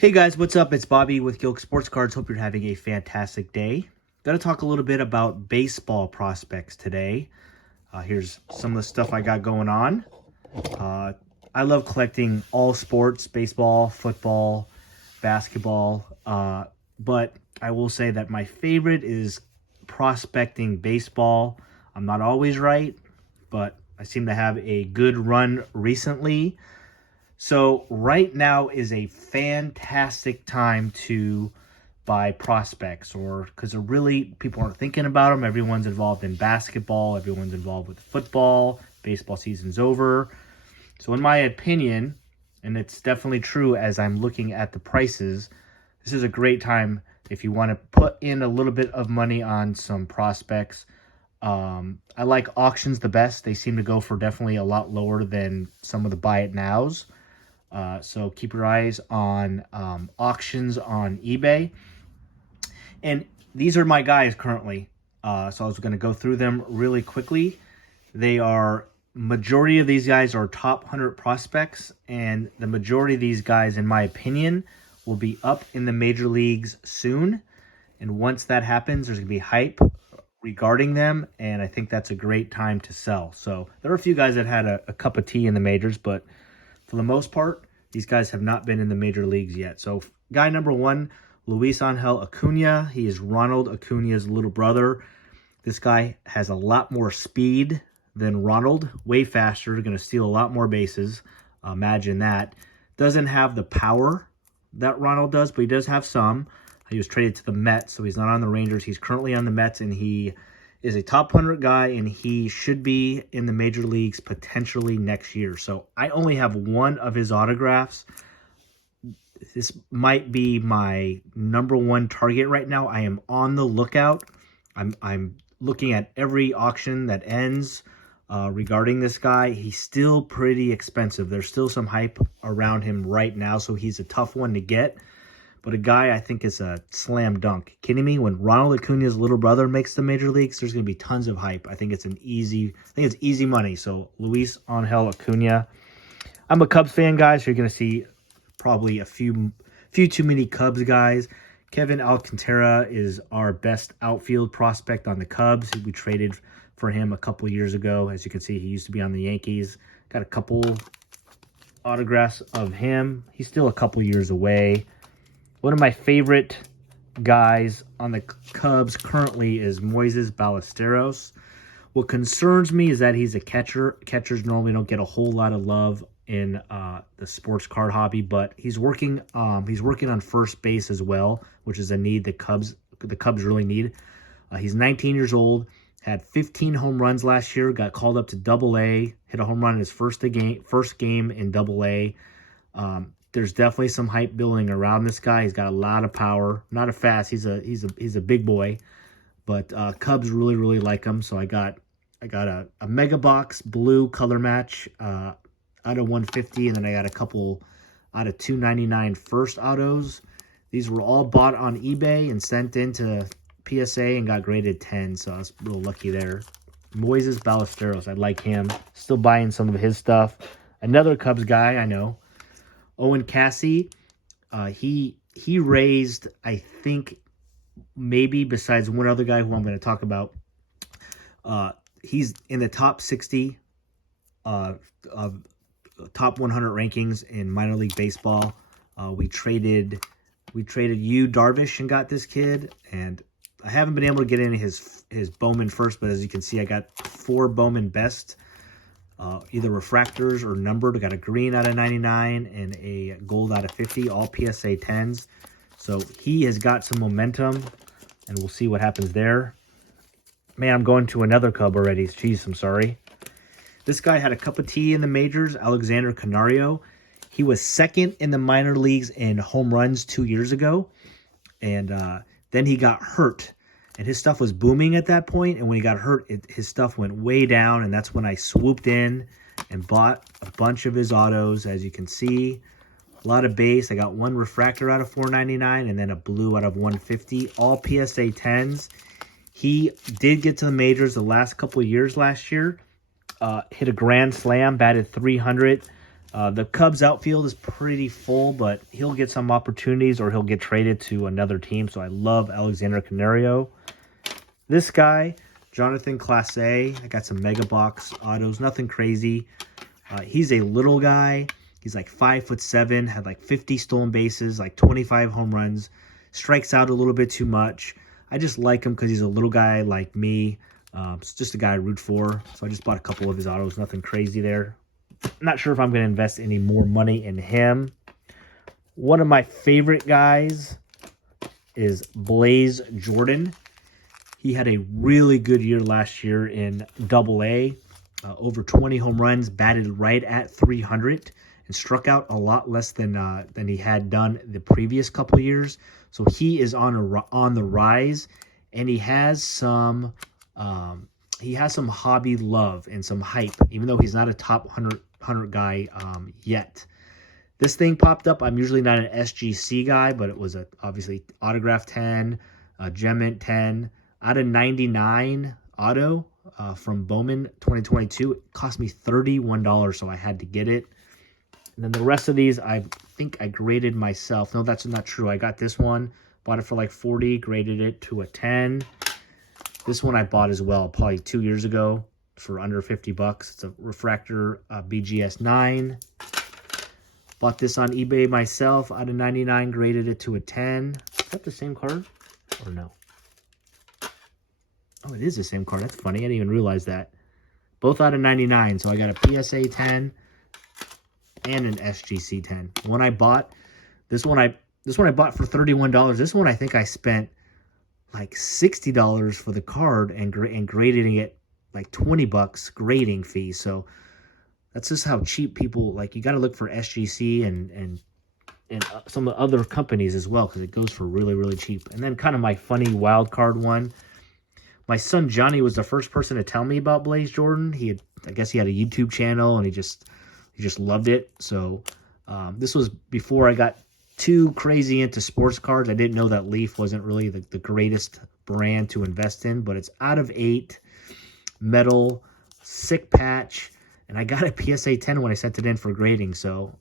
Hey guys, what's up? It's Bobby with Gilk Sports Cards. Hope you're having a fantastic day. Going to talk a little bit about baseball prospects today. Here's some of the stuff I got going on. Uh, I love collecting all sports, baseball, football, basketball. But I will say that my favorite is prospecting baseball. I'm not always right, but I seem to have a good run recently. So right now is a fantastic time to buy prospects, or because really people aren't thinking about them. Everyone's involved in basketball, everyone's involved with football, baseball season's over. So in my opinion, and it's definitely true as I'm looking at the prices, this is a great time if you want to put in a little bit of money on some prospects. I like auctions the best. They seem to go for definitely a lot lower than some of the buy it nows. So keep your eyes on auctions on eBay. And these are my guys currently. So I was going to go through them really quickly. Majority of these guys are top 100 prospects. And the majority of these guys, in my opinion, will be up in the major leagues soon. And once that happens, there's going to be hype regarding them. And I think that's a great time to sell. So there are a few guys that had a cup of tea in the majors, but for the most part, these guys have not been in the major leagues yet. So guy number one, Luis Angel Acuna. He is Ronald Acuna's little brother. This guy has a lot more speed than Ronald, way faster, going to steal a lot more bases. Imagine that. Doesn't have the power that Ronald does, but he does have some. He was traded to the Mets, so he's not on the Rangers. He's currently on the Mets, and he is a top 100 guy, and he should be in the major leagues potentially next year. So I only have one of his autographs. This might be my number one target right now. I am on the lookout. I'm looking at every auction that ends regarding this guy. He's still pretty expensive. There's still some hype around him right now, so he's a tough one to get. But a guy I think is a slam dunk. Kidding me? When Ronald Acuna's little brother makes the major leagues, there's going to be tons of hype. I think it's easy money. So Luis Angel Acuna. I'm a Cubs fan, guys. So you're going to see probably a few too many Cubs guys. Kevin Alcantara is our best outfield prospect on the Cubs. We traded for him a couple years ago. As you can see, he used to be on the Yankees. Got a couple autographs of him. He's still a couple years away. One of my favorite guys on the Cubs currently is Moises Ballesteros. What concerns me is that he's a catcher. Catchers normally don't get a whole lot of love in the sports card hobby, but he's working on first base as well, which is a need the Cubs really need. He's 19 years old, had 15 home runs last year, got called up to Double-A, hit a home run in his first game in Double-A. There's definitely some hype building around this guy. He's got a lot of power. Not a fast. He's a big boy, but Cubs really like him. So I got a mega box blue color match out of 150, and then I got a couple out of 299 first autos. These were all bought on eBay and sent into PSA and got graded 10. So I was real lucky there. Moises Ballesteros, I like him. Still buying some of his stuff. Another Cubs guy I know. Owen Cassey, he raised, I think, maybe besides one other guy who I'm going to talk about, he's in the top 60 of top 100 rankings in minor league baseball. We traded Yu Darvish and got this kid, and I haven't been able to get in his Bowman first, but as you can see, I got 4 Bowman best. Either refractors or numbered. I got a green out of 99 and a gold out of 50, all PSA 10s. So he has got some momentum, and we'll see what happens there. Man, I'm going to another Cub already. Jeez, I'm sorry. This guy had a cup of tea in the majors, Alexander Canario. He was second in the minor leagues in home runs 2 years ago, and then he got hurt. And his stuff was booming at that point, and when he got hurt, his stuff went way down, and that's when I swooped in and bought a bunch of his autos. As you can see, a lot of base. I got one refractor out of 499 and then a blue out of 150, all PSA 10s. He did get to the majors the last couple of years last year, hit a grand slam, batted 300. The Cubs outfield is pretty full, but he'll get some opportunities or he'll get traded to another team. So I love Alexander Canario. This guy, Jonathan Clase, I got some mega box autos, nothing crazy. He's a little guy. He's like 5'7", had like 50 stolen bases, like 25 home runs, strikes out a little bit too much. I just like him because he's a little guy like me. It's just a guy I root for. So I just bought a couple of his autos, nothing crazy there. Not sure if I'm going to invest any more money in him. One of my favorite guys is Blaze Jordan. He had a really good year last year in Double-A. Over 20 home runs, batted right at 300, and struck out a lot less than he had done the previous couple years. So he is on the rise, and he has some hobby love and some hype, even though he's not a top 100 guy yet. This thing popped up. I'm usually not an SGC guy, but it was obviously autograph 10, gem mint 10 out of 99 auto from Bowman 2022. It cost me $31, so I had to get it. And then the rest of these, I think I graded myself. No, that's not true. I got this one, bought it for like 40, graded it to a 10. This one I bought as well, probably 2 years ago for under 50 bucks. It's a refractor BGS 9. Bought this on eBay myself out of 99, graded it to a 10. Is that the same card or no? Oh, it is the same card. That's funny. I didn't even realize that. Both out of 99. So I got a PSA 10 and an SGC 10. One I bought. This one I bought for $31. This one I think I spent like $60 for the card and grading it like 20 bucks grading fee. So that's just how cheap people, like, you got to look for SGC and some of the other companies as well, because it goes for really, really cheap. And then kind of my funny wild card one. My son Johnny was the first person to tell me about Blaze Jordan. I guess he had a YouTube channel and he just loved it. So this was before I got too crazy into sports cards. I didn't know that Leaf wasn't really the greatest brand to invest in, but it's out of 8, metal, sick patch, and I got a PSA 10 when I sent it in for grading. So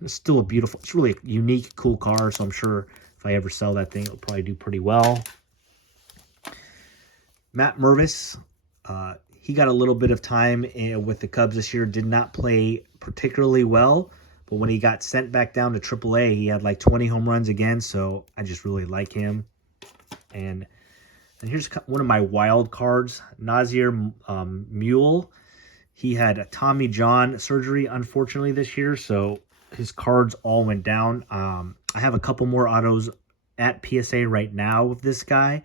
it's still it's really a unique, cool card. So I'm sure if I ever sell that thing, it'll probably do pretty well. Matt Mervis, he got a little bit of time with the Cubs this year, did not play particularly well, but when he got sent back down to AAA, he had like 20 home runs again, so I just really like him. And here's one of my wild cards, Nazir Mule. He had a Tommy John surgery, unfortunately, this year, so his cards all went down. I have a couple more autos at PSA right now with this guy.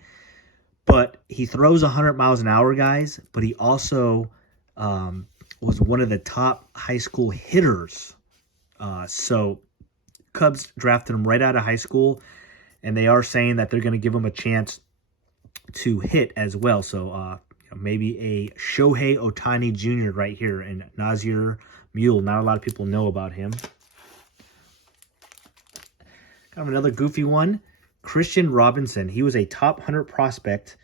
But he throws 100 miles an hour, guys. But he also was one of the top high school hitters. So Cubs drafted him right out of high school. And they are saying that they're going to give him a chance to hit as well. So maybe a Shohei Ohtani Jr. right here. And Nazir Mule. Not a lot of people know about him. Kind of another goofy one. Christian Robinson, he was a top 100 prospect,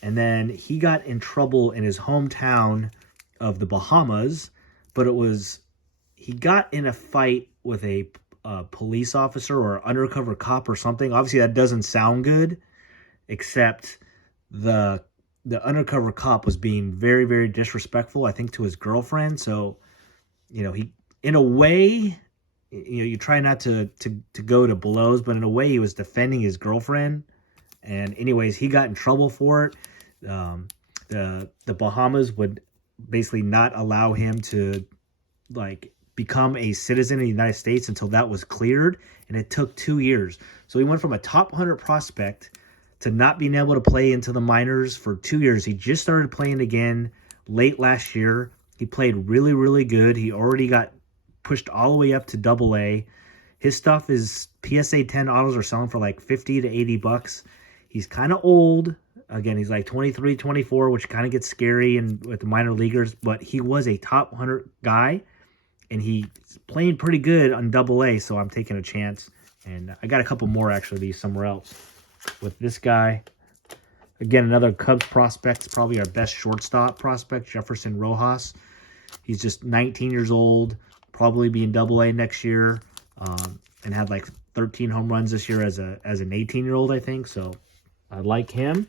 and then he got in trouble in his hometown of the Bahamas, but he got in a fight with a police officer or undercover cop or something. Obviously, that doesn't sound good, except the undercover cop was being very, very disrespectful, I think, to his girlfriend. So, he, in a way, you try not to go to blows, but in a way he was defending his girlfriend. And anyways, he got in trouble for it. The Bahamas would basically not allow him to become a citizen of the United States until that was cleared, and it took 2 years. So he went from a top 100 prospect to not being able to play into the minors for 2 years. He just started playing again late last year. He played really, really good. He already got pushed all the way up to Double-A. His stuff is PSA 10 autos are selling for like 50 to 80 bucks. He's kind of old. Again, he's like 23, 24, which kind of gets scary with the minor leaguers, but he was a top 100 guy, and he's playing pretty good on Double-A, so I'm taking a chance. And I got a couple more, actually, these somewhere else with this guy. Again, another Cubs prospect, probably our best shortstop prospect, Jefferson Rojas. He's just 19 years old, probably be in Double-A next year, and had like 13 home runs this year as an 18-year-old, I think. So I like him.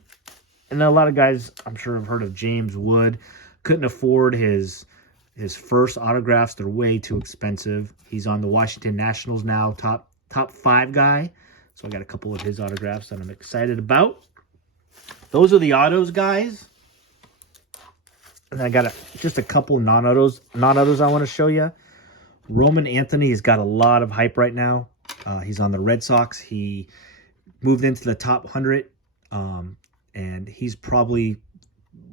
And then a lot of guys, I'm sure, have heard of James Wood. Couldn't afford his first autographs. They're way too expensive. He's on the Washington Nationals now, top 5 guy. So I got a couple of his autographs that I'm excited about. Those are the autos, guys. And I got just a couple non-autos I want to show you. Roman Anthony has got a lot of hype right now. He's on the Red Sox. He moved into the top 100, and he's probably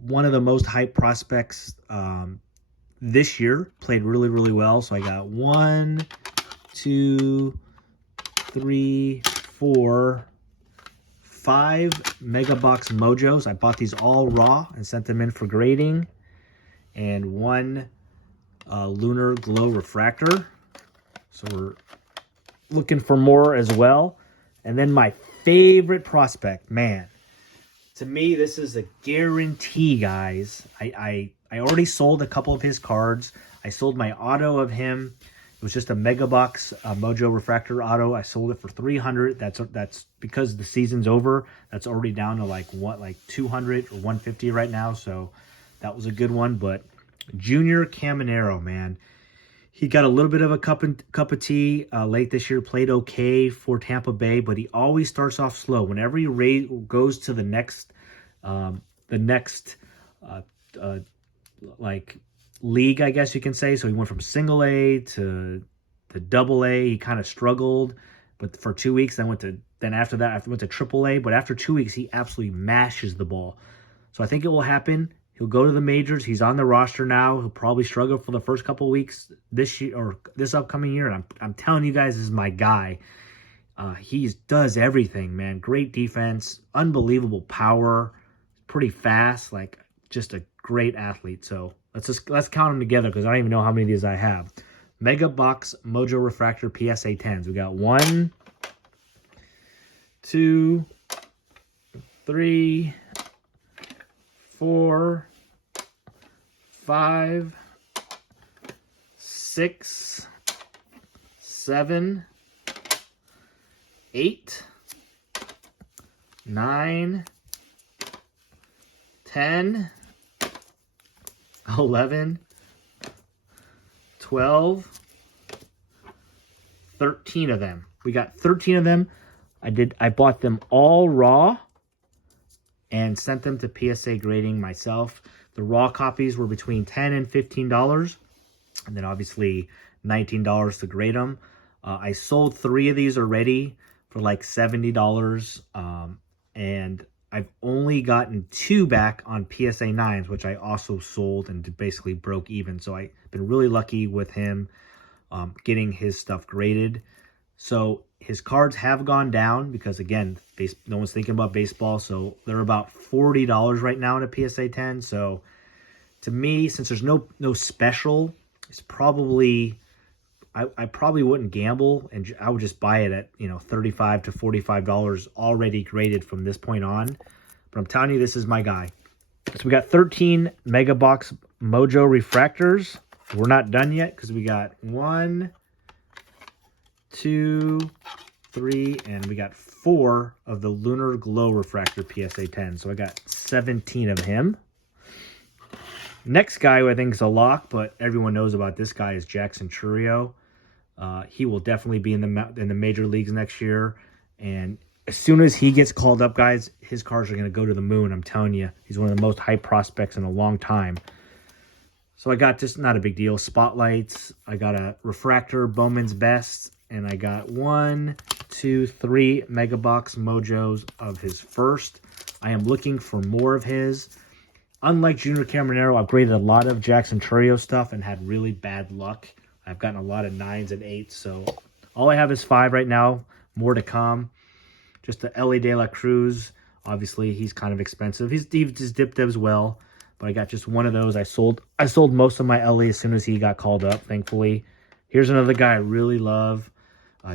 one of the most hyped prospects this year. Played really, really well. So I got 1, 2, 3, 4, 5 Mega Box Mojos. I bought these all raw and sent them in for grading. And 1 Lunar Glow Refractor. So we're looking for more as well. And then my favorite prospect, man. To me, this is a guarantee, guys. I already sold a couple of his cards. I sold my auto of him. It was just a Mega Box Mojo Refractor auto. I sold it for $300. That's because the season's over. That's already down to like 200 or 150 right now. So that was a good one. But Junior Caminero, man, he got a little bit of a cup of tea late this year. Played okay for Tampa Bay, but he always starts off slow. Whenever he goes to the next like league, I guess you can say. So he went from single A to double A. He kind of struggled, but for 2 weeks, then after that, I went to triple A. But after 2 weeks, he absolutely mashes the ball. So I think it will happen. He'll go to the majors. He's on the roster now. He'll probably struggle for the first couple of weeks this year or this upcoming year. And I'm telling you guys, this is my guy. He does everything, man. Great defense, unbelievable power, pretty fast, like just a great athlete. So let's count them together because I don't even know how many of these I have. Mega Box Mojo Refractor PSA 10s. We got 1, 2, 3, 4, 5, 6, 7, 8, 9, 10, 11, 12, 13 of them. We got 13 of them. I bought them all raw and sent them to PSA grading myself. The raw copies were between $10 and $15, and then obviously $19 to grade them. I sold 3 of these already for like $70, and I've only gotten 2 back on PSA 9s, which I also sold and basically broke even. So I've been really lucky with him getting his stuff graded. So his cards have gone down because, again, no one's thinking about baseball. So they're about $40 right now in a PSA 10. So to me, since there's no special, it's probably, I probably wouldn't gamble, and I would just buy it at, $35 to $45 already graded from this point on. But I'm telling you, this is my guy. So we got 13 Mega Box Mojo Refractors. We're not done yet because we got 1, 2, 3, and we got 4 of the Lunar Glow Refractor PSA 10. So I got 17 of him. Next guy who I think is a lock, but everyone knows about this guy, is Jackson Chourio. He will definitely be in the major leagues next year. And as soon as he gets called up, guys, his cards are going to go to the moon. I'm telling you, he's one of the most hyped prospects in a long time. So I got just not a big deal. Spotlights. I got a refractor, Bowman's Best. And I got 1, 2, 3 Mega Box Mojos of his first. I am looking for more of his. Unlike Junior Caminero, I've graded a lot of Jackson Chourio stuff and had really bad luck. I've gotten a lot of 9s and 8s. So all I have is 5 right now. More to come. Just the Elly De La Cruz. Obviously, he's kind of expensive. He's just dipped as well. But I got just one of those. I sold most of my Elly as soon as he got called up, thankfully. Here's another guy I really love.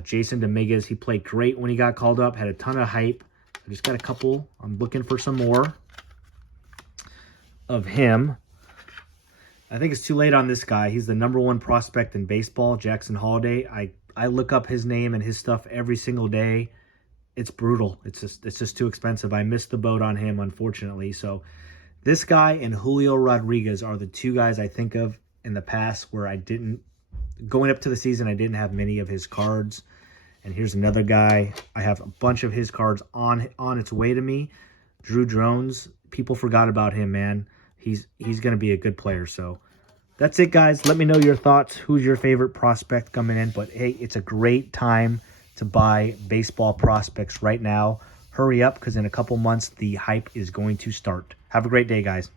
Jason Dominguez. He played great when he got called up. Had a ton of hype. I just got a couple. I'm looking for some more of him. I think it's too late on this guy. He's the #1 prospect in baseball, Jackson Holliday. I look up his name and his stuff every single day. It's brutal. It's just too expensive. I missed the boat on him, unfortunately. So this guy and Julio Rodriguez are the two guys I think of in the past where I didn't, going up to the season, I didn't have many of his cards. And here's another guy. I have a bunch of his cards on its way to me. Drew Jones. People forgot about him, man. He's going to be a good player. So that's it, guys. Let me know your thoughts. Who's your favorite prospect coming in? But, hey, it's a great time to buy baseball prospects right now. Hurry up, because in a couple months, the hype is going to start. Have a great day, guys.